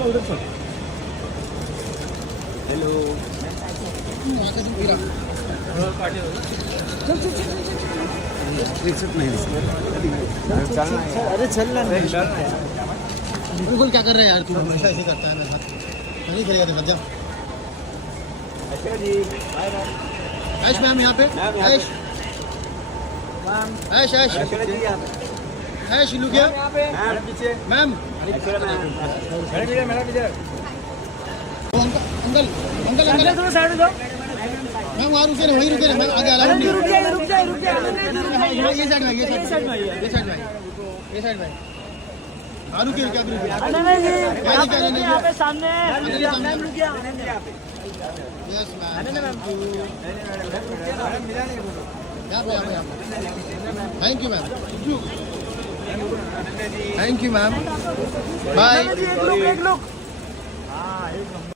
Hello चलना है। अरे चलना बिल्कुल क्या कर रहे हैं यार तू हमेशा ऐसे करता है मेरे साथ नहीं करेगा तो जा अच्छा जी बाय बाय ऐश मैम यहाँ पे ऐश ऐश ऐश ऐश लुक हियर मैम पीछे मैम मेरा पीछे अंकल अंकल अंकल थोड़ा साइड दो मैम वहाँ रुके ना वहीं रुके ना मैम आगे अलाउ नहीं रुक जाए ये साइड में ये साइड में ये साइड में ये साइड में आलू के क्या नहीं यहाँ पे सामने मैम रुकिए यस मैम यहाँ पे thank you ma'am thank you ma'am bye एक लोग